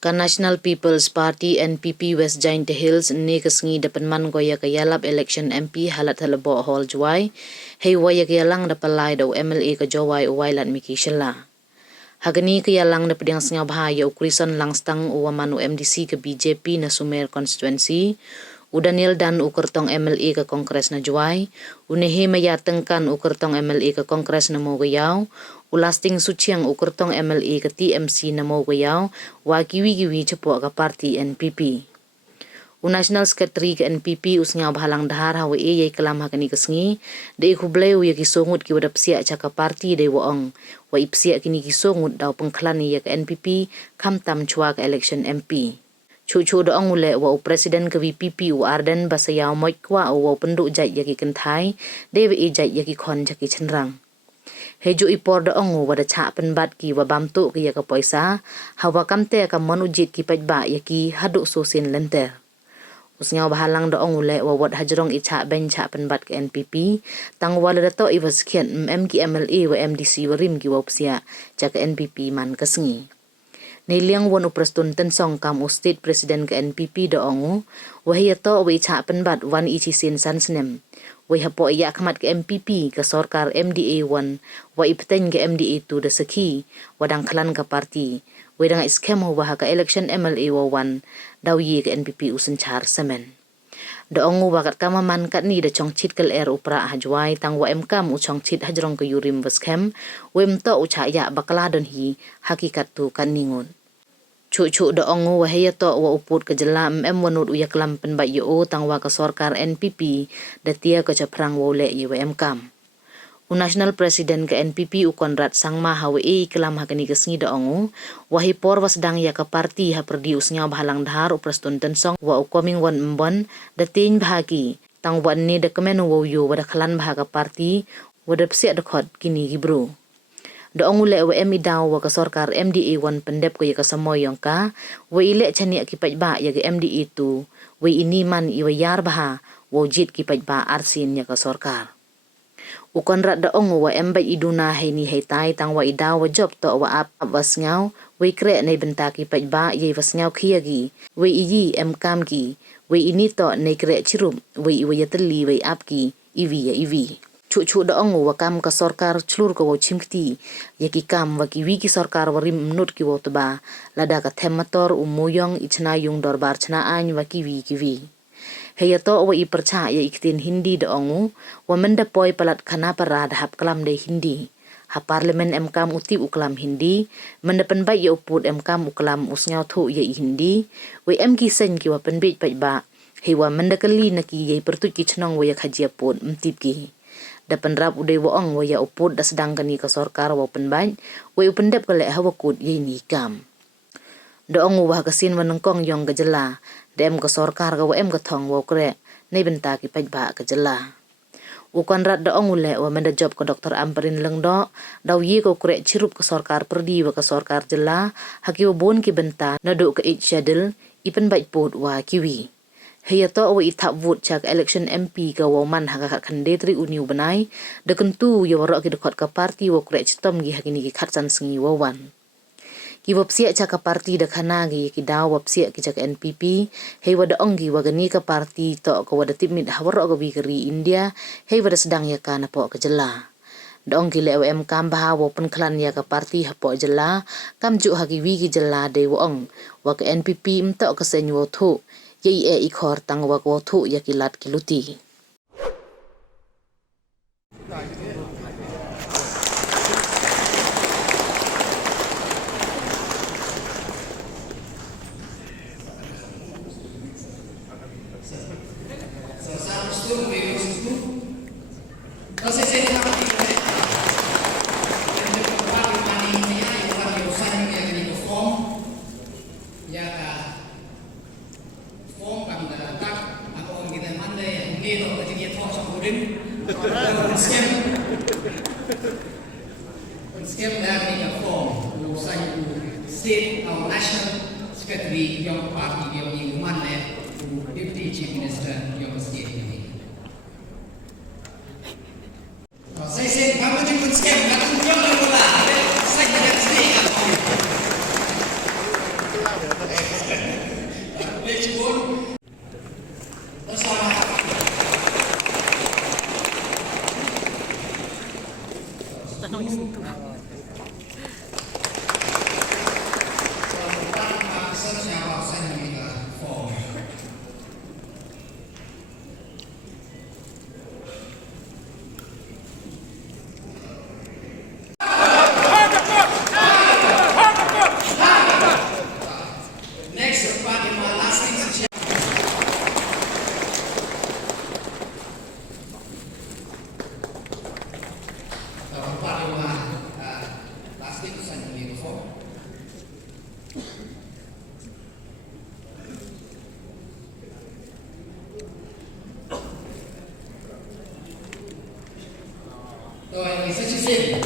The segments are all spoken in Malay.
Ka National People's Party NPP West Giant Hills ne kasngi dapan man goya kayalap election MP halat halabo hall juai hei waya kayalang dapalai daw MLA ka jawai uwailat miki shala. Hagani kayalang dapadang singaw bahaya ukrisan langstang uwamanu MDC ke BJP na Sumer constituency udanil dan ukertong MLA ke kongres na juai unehe mayatengkan ukertong MLA ke kongres na mogayaw ulasting suciang ukertong MLA ke TMC na mogayaw wa kiwi-kiwi cepo ka parti NPP. National Secretary ke NPP usngaw bahalang dahar hawa yay kelam hakani kesngi de ikhublay uya kisongut ki wadap siya caka parti de waong wa ipsiya kini kisongut daw pengklani ya ke NPP kamtam chua ke election MP. Cucu doang ule wa presiden ke VPP u Arden basayaw moy kwa wa penduk jai yaki kentai dewe jai yaki kon jaki cenrang. Hejo ipor doang wada cak penbat ki wa bamtuk ki yaka poisa hawa kamte ka manujit ki pajba yaki haduk sosin lenter. Usngaw bahalang doang ule wa wad hajrong ica ben cak penbat ke NPP tang wala dato iwa sekian ki MLA wa MDC wa rim ki wa upsia cak NPP man kesengi. Niliang wan uprestun tensong kam state president ke NPP doongu wahi ato wa ica penbat wan ichisin sansnem wahi hapo iya kamat ke MPP ke sorkar MDA 1 wa ipeten ke MDA 2 da seki wadang klan ke parti wadang iskem wa ke election MLA 1 dawi ke NPP usencar semen doongu wakat kamaman kat ni da chongchit kel upra hajwai tang wa MKam u chongchit hajrong ke yurim waskem wem to uca ya bakla don hi hakikat tu kan ningun. Cucu doongu wahaya to wa uput ke jela wanut uya kelam penbat yo tang wa ke sorkar NPP datia ke caprang wole ye MKam. National President ke NPP u Konrad Sangma hawe kelam hakani kesngi doongu wahi por wasdang ya ke parti ha perdi usnya bahalang dahar uprestun tensong wa coming wan mbon datin bahagi tang wan ni de kemen wo yo wada klan bahaga parti wada psiak dekot kini gibru. Doong ule wa daw wa ka sorkar MDA 1 pendep ko yaka samoy yongka wa ile chani akipat ba yaga MDA 2 wa ini man iwa yar baha wa jit kipat ba arsin yaka sorkar. Ukon rat doong wa embay iduna ni heitai tang wa idaw wa job to wa ap wasngaw wa kre nay benta kipat ba yay wasngaw kiyagi wa iyi MKam ki wa ini to nay kre chirum wa iwa yatali wa apki ivi ya ivi. Cucu doong wa kam ka sorkar celur ko chimkti yaki kam wa ki wiki sorkar warim menut ki wotba lada ka themator umuyong ichna yung dorbar chna an wa ki wi heyato wa i percaya iktin Hindi doong wa menda poi palat khana parad hap kalam de Hindi ha parlemen MKam uti uklam Hindi menda penbai ya uput MKam uklam usngaw thu ya Hindi wa MK sen ki wa penbit pajba hewa menda kali naki ye pertut ki chnong wa ya khajia put mtip ki dapan rap uday waong waya uput da sedang kani ka sorkar wa penbaj wa upendep kale hawakut ye ni kam doong wa kasin wanengkong yong gajela dem ka sorkar ga wa ka thong wa kre nei benta ki pajba ka jela ukan rat doong ule wa menda job ka Dr. Amperin lengdo daw ye ko kre chirup ka sorkar perdi wa ka sorkar jela haki bon ki benta nadu ka it schedule ipen baj put wa kiwi. Heyato wa itap vote cak election MP ka waman haka kandidri uniu benai de kentu ya warok ki dekot ka parti wa krek citom gi hakini ki khatsan sengi wawan ki wapsia cak parti de khana gi ki daw wapsia ki cak NPP hei wada onggi wa gani ka parti to ka wada timit hawarok ka bigeri India hei wada sedang ya kana po ka jela dong ki le MKam bah wa penklan ya ka parti hapo jela kam ju haki wi ki jela de waong wa ka NPP mto ka senyo thu ye ikor tang wa ko thu yakilat kiluti. Skip dari form urusan state atau national secretary yang parti yang di mana deputy chief minister yang state ini. Saya kamu jemput skip, kamu jemput bola, saya tidak sini. Sim.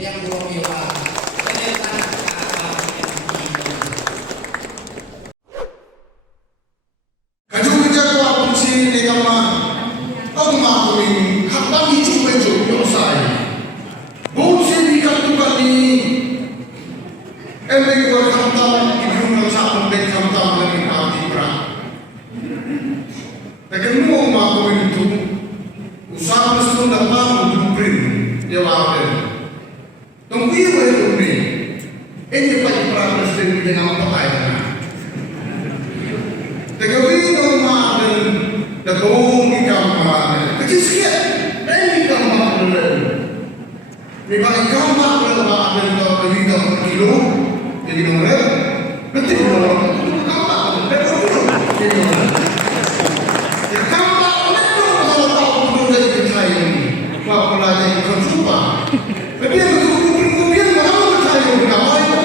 Yang belum mewah, Kaju kerja kuat kunci ni kama, aku mahu ini, hakam itu betul yang saya. Kunci di kartu kami, emang berkantam, ibu nasi berkantam lagi hati berat. Tapi mau mahu itu, usaha mesti dapat untuk beri jawab. Tunggu ibu ini, ini pagi peran presiden dengan apa kaya? Tegawin orang dan bohong di kamar, kecil sikit, ini kamar dulu. Memang kamar dulu ada lebih dari kilo, jadi nomor betul nomor itu kamar betul jadi nomor. Kamar betul kalau tahu betul dari kita ini, apa lagi konsumen. Tapi kemudian malam kita yang berkamar itu.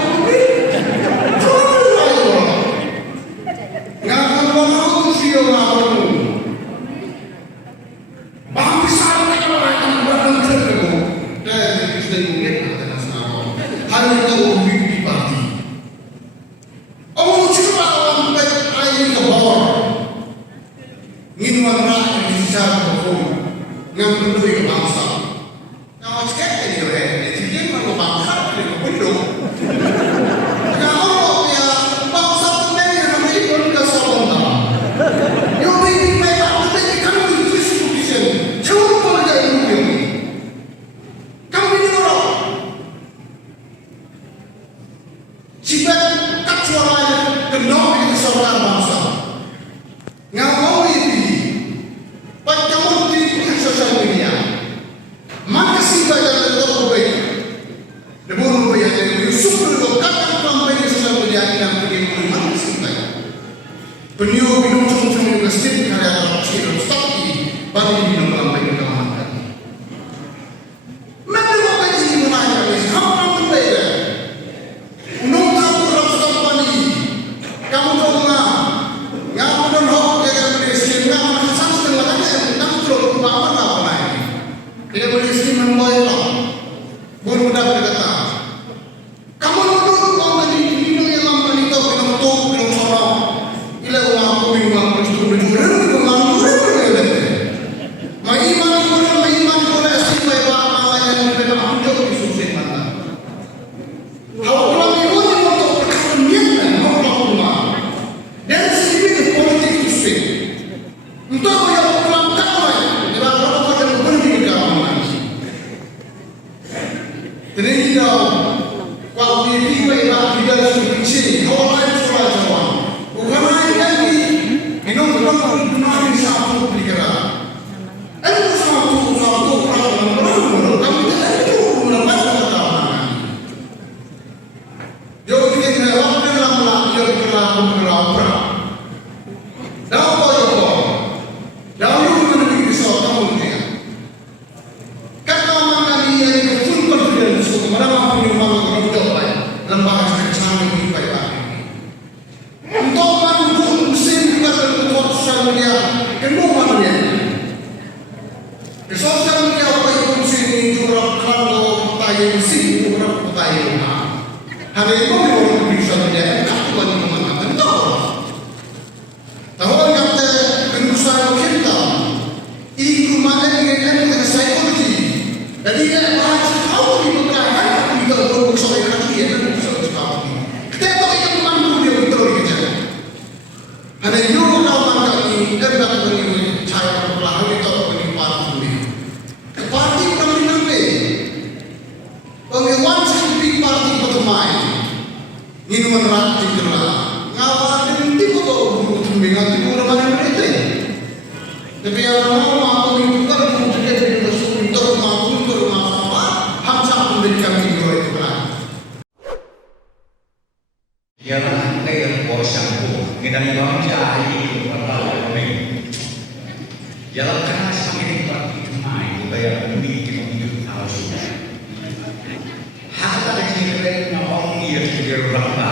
Beliau minum sungguh-sungguh ngestin karya korupsi dan stopki bagi minum lampai kekamaran. Mereka apa ini menanya ini? Kamu berbeda. Unung tahu dalam stopkan ini. Kamu tahu nggak menolak yang beriskin nggak merasa setengah aja yang kamu terlalu bangun apa lagi? Tidak beriskin memboyong. Bukan mudah berkata. Kamu duduk orang tadi minum yang lampai itu minum tuh minum sorong. Ila uang kuing berjuang Tapi yang mau itu kan untuk jadi bersumpah, mau untuk Jalan air porsianku kita bang jahit pertama kami. Jalan keras semakin berarti kemai budaya bumi kita hidup harus. Harta kecil keren ngomong dia juga berapa.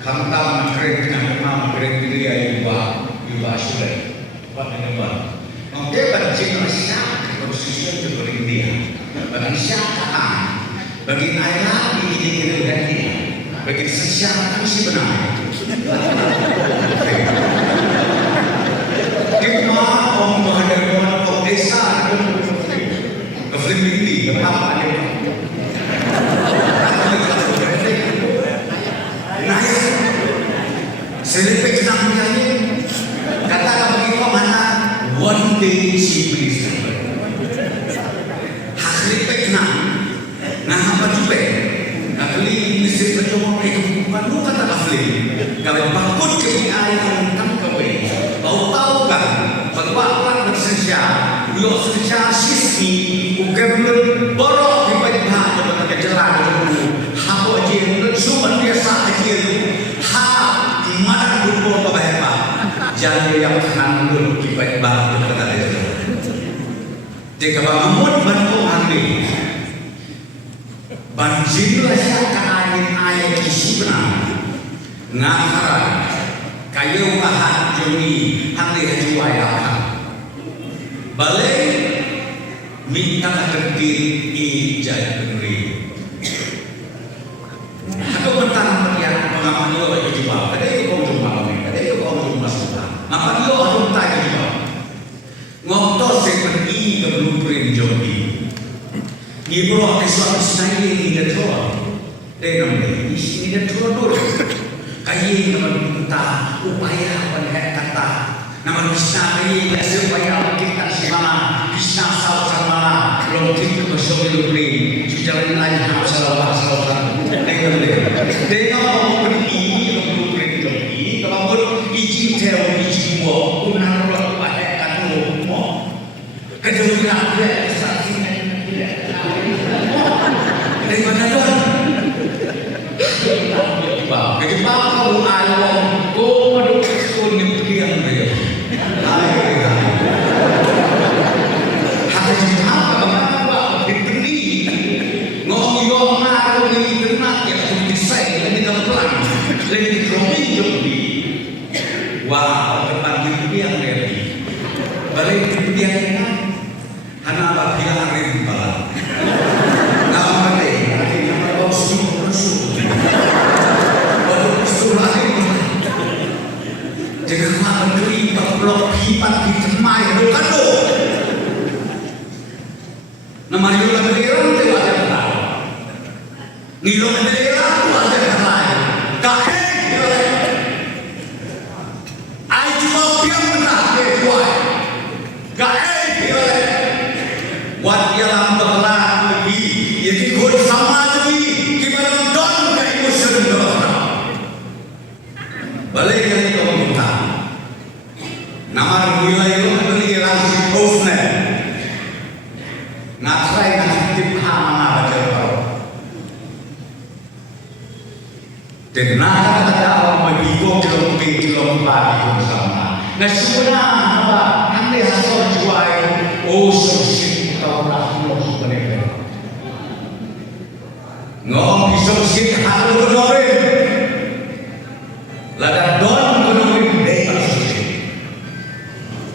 Kantam keren dengan memang keren dia iba sudah. Apa dengan mungkin bercita siapa khususnya untuk India. Bagi siapa bagi ayah ini dan dia. Bagi siapa kami si benar. Kita orang berhadapan orang desa keflim ini apa dia? Nah, selipik senang nyanyi. Katakan begitu mana one day she please. Hasilipik senang. Nah apa juga? Kali mesti berjumpa itu bukan lu kata asli. Kalau bakut ke air tentang kau tahu kan bahwa orang bersedia, yo sedia sismi, ugamul borok di bawah dapat kejelang itu. Hapo aja itu cuma biasa aja itu. Ha mana dulu apa apa? Jangan yang kanan dulu di bawah dapat itu. Jika bangun bantu ambil. Banjirlah angin air isi benar. Ngakaran kayu ahat joni hati juayakan. Balik minta ketir ijai negeri. Aku mentang yang pengaman yo itu jumpa. Kada itu kau jumpa kami. Kada itu kau jumpa sudah. Ngapa yo aku tak jumpa. Ngotot seperti kebelurin jodi. Ibu aku suatu sahaja ini dah tua, dengan ini dah tua dulu. Kayu nama minta upaya pengen kata, nama bisa kayu dah supaya kita semana bisa sama belum kita masuk dulu sudah lain harus salah dengan ini ini kalau izin teori izin mau unang upaya kata mau kedua dari mana tuan? Dari mana kau alam? Kau madu kesun yang kian dia. Hari apa? Apa? Diberi. Ngomong maru ini ternak yang tulisai lagi dalam pelan, lagi dikeromin jadi. Wah, depan dia dia. Balik dia ini. Hana apabila hari balat. Jangan makan beli blok hipat di temai bukan tu. Nama dia orang bendera tu ada benar. Nilo bendera tu ada benar. Kahek dia. Ai cuma piang benar dia buat. Kahek dia. Buat dia lam benar lagi. Jadi kau sama jadi gimana don ke emosi dia. Balik yang kau minta. Nama nilai itu beli langsung postnya. Ngasai nasib mana baca kau. Dan nak ada orang begitu kilo pagi bersama. Nasibnya apa? Nanti hasil jual. Oh sukses kau nak mau sebenarnya. Ngom sukses hasil berdoa. Lada don konorin deh sukses.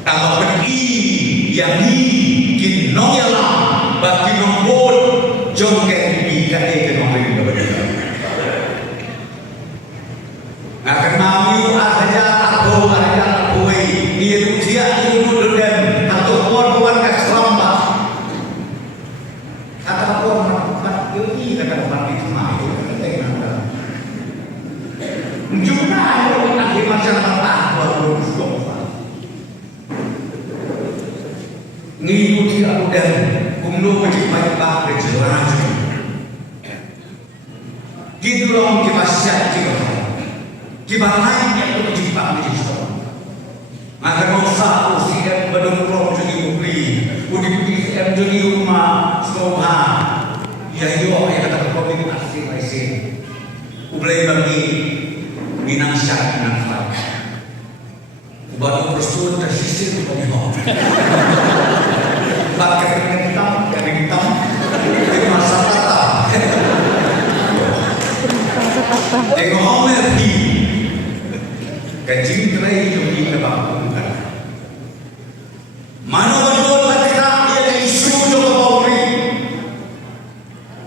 Tambah pergi yang ni kinongela bagi nombor jongkeng di kate konorin berbeda. Akan mau ada apa dia usia itu dan atau kawan kat selamba. Kata orang nak ini kata orang itu mah itu kata jumlah orang di masyarakat baru ngilu dia udah kumlo pejipai pak berjelas gitu loh kita siap kita lain yang berjumpa begitu maka mau satu siap berdorong jadi beli udah siap jadi rumah sekolah ya itu apa yang kata komunikasi masih Ublay bagi Minang syak minang fat. Baru persoalan tersisir di bawah. Bak kering hitam, itu masa kata. Tengok Homer di kecil kerai yang kita bangunkan. Mana betul kita yang isu juga Pauli.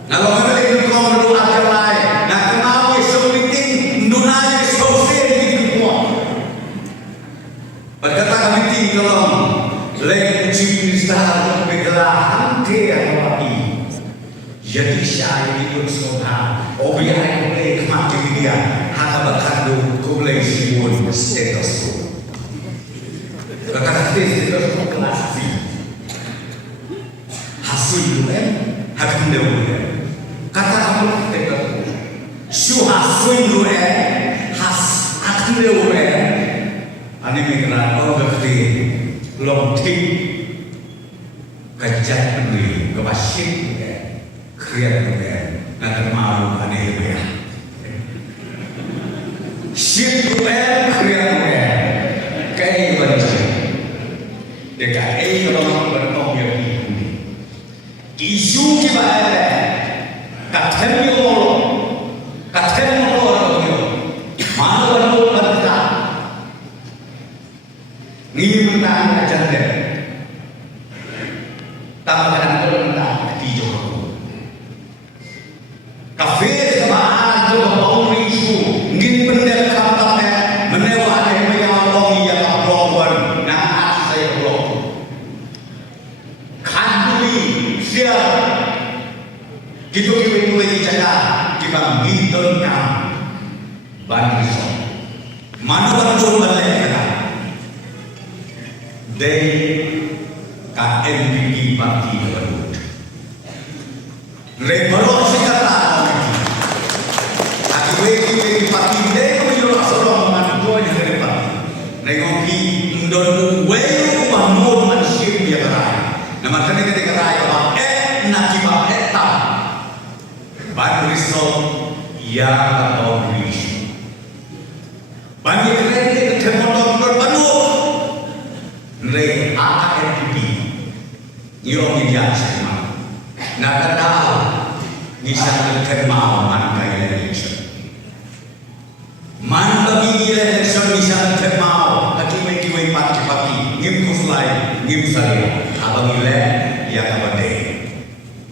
Kalau mereka itu kau berdua akalai, nak kenal isu meeting, dunanya sosial itu semua. Berkata meeting kalau lek chief minister bergerak hanti atau api. Jadi saya itu semua, obyek boleh kemati dia, hanya berkandung boleh simun status quo. Kata status quo kelas B. Hasil UN, hakim dewan. Kata kamu status quo. Su hasil UN, hakim dewan. Ani mikirkan orang berarti lonting kejat beri kebasin. Kriat nak malu aneh dia. Shit kriat kayak macam. Dekat orang bertemu yang ini. Isu kita ada. Katanya orang tu. Malu orang berita. Ni mentang ajar dia. Tambahkan orang mentang tidur. Kafe semaan tu bahauri isu, ngin benda kata menewa ada yang orang yang berkorban, nak saya berkorban. Kandui siap, kita cakap kita minta kam bantu. Mana bantu balik kita? Dari KMPP parti baru. Rebaron sekata. Weki pati deh kau jual seorang mantua yang dari pati. Nengoki ndon weu bangun manusia dia kerai. Nama tadi ketika kerai apa? Nak kibat tak. Baru risau yang atau risu. Bagi kerai kemotor berbanu. Rei AKMPP. Nyom dia semua. Nak tahu nisam termau mana election. Man bagi election misal termau, hakim kiwai parti ngim kuslai, ngim sari, abang ile yang abade.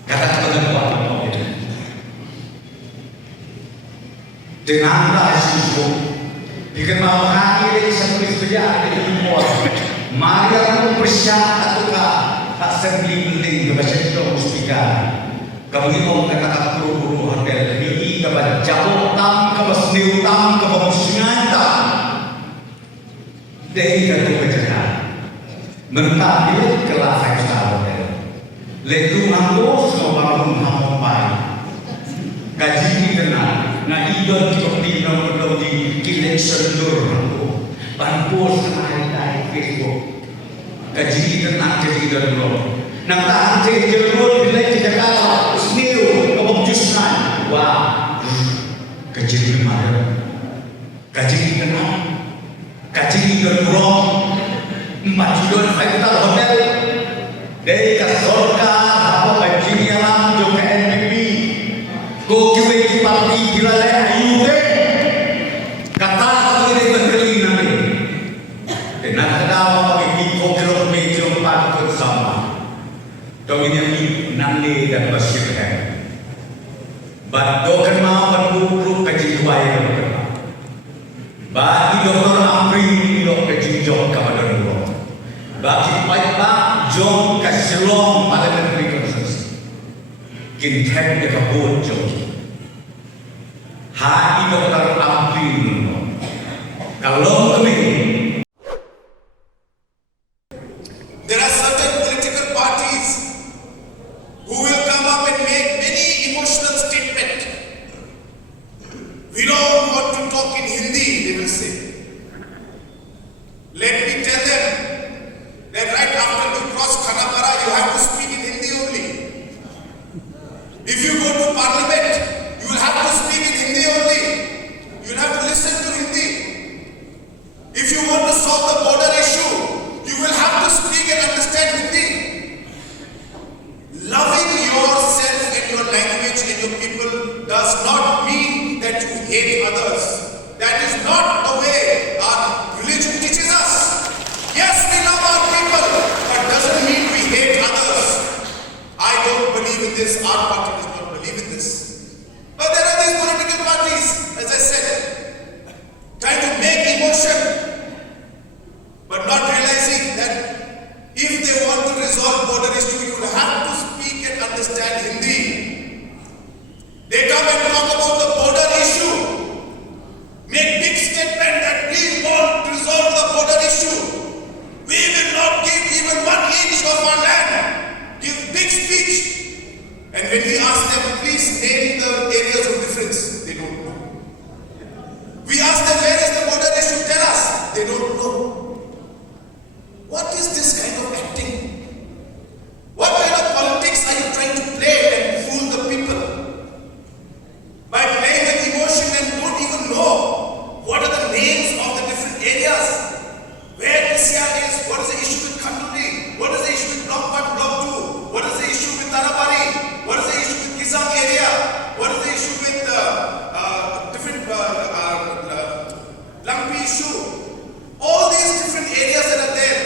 Kata kuat itu. Dengan isu, jika mau kami seperti sejarah itu semua, mari aku bersyarat tak sebeli penting kebaca itu mustika. Kamu ini mau kata guru hotel ini kepada jauh tam kepada seniu tam kepada musuhnya tam. Dari kata kerja, mentah dia kelas five-star hotel. Letu anggo semua bangun hampai. Gaji ni kena, na idon seperti nomor di kilen sendur anggo. Bantu senai Facebook. Gaji ni kena jadi idon lo. Nang tahan jeruk bila kita kalah seniu kebom jusnan wah kecil mana kecil kenal kecil gerong 4 juta 5 juta hotel dari kasorka apa kecil yang juga NPP go kiwe parti gila le ayu kata aku ini berkeli nanti nak tahu bagi kilo meter 4 sama. Kau ini nanti dan bersihkan. Dokan mau berburuk kecil yang berkata. Bagi doktor Amri dok kecil jom kepada dulu. Bagi baik jom keselong pada negeri konsensus. Kinten dia kabut jom. Hari doktor Amri dulu. Kalau kami there are certain political parties who will come up and make many emotional statements. We don't want to talk in Hindi, they will say. Let me tell them that right after you cross Khanapara, you have to speak in Hindi only. If you go to parliament, you will have to speak in Hindi only. You will have to listen to Hindi. hate others. That is not the way our religion teaches us. Yes, we love our people, but doesn't mean we hate others. I don't believe in this. Our party does not believe in this. But there are these political parties, as I said, trying to make emotion, but not realizing that if they want to resolve border issue, you will have to speak and understand Hindi. They come and talk about the border issue, make big statement that we want to resolve the border issue. We will not give even 1 inch of our land. Give big speech. And when we ask them, please name the areas of difference, they don't know. We ask them, where is the border issue? Tell us. They don't know. What is this kind of acting? What kind of politics are you trying to play and fool the people? By playing with emotion and don't even know what are the names of the different areas. Where PCR is, what is the issue with Khanduri? What is the issue with Block 1, Block 2? What is the issue with Tarabari? What is the issue with Kizang area? What is the issue with different Lampi issue? All these different areas that are there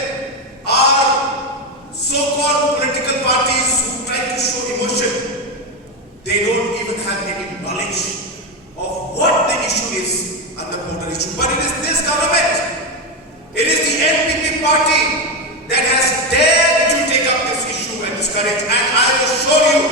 are so-called political parties who try to show emotion. They don't even have any knowledge of what the issue is and the border issue. But it is this government, it is the NPP party that has dared to take up this issue and discourage. And I assure you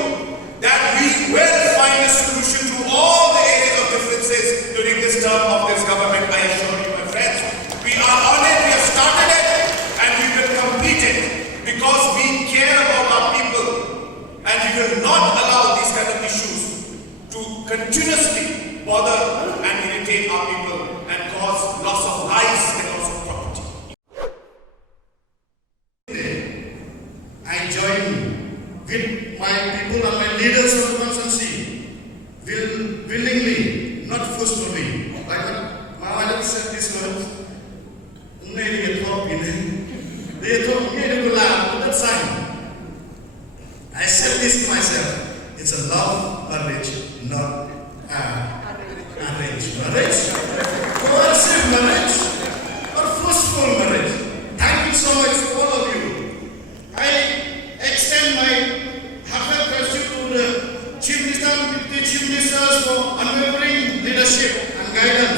that we will find a solution to all the areas of differences during this term of this government. I assure you, my friends. We are on it, we have started it, and we will complete it because we care about our people. And we will not allow these kind of issues to continuously bother and irritate our people and cause loss of lives and loss of property. I join with my people and my leaders of the constituency willingly, not forcefully. Like my wife said this word, I said this to myself, it's a love marriage, not arranged marriage, coercive marriage, or forceful marriage. Thank you so much to all of you. I extend my heartfelt gratitude to the Chief Minister and Deputy Chief Ministers for unwavering leadership and guidance.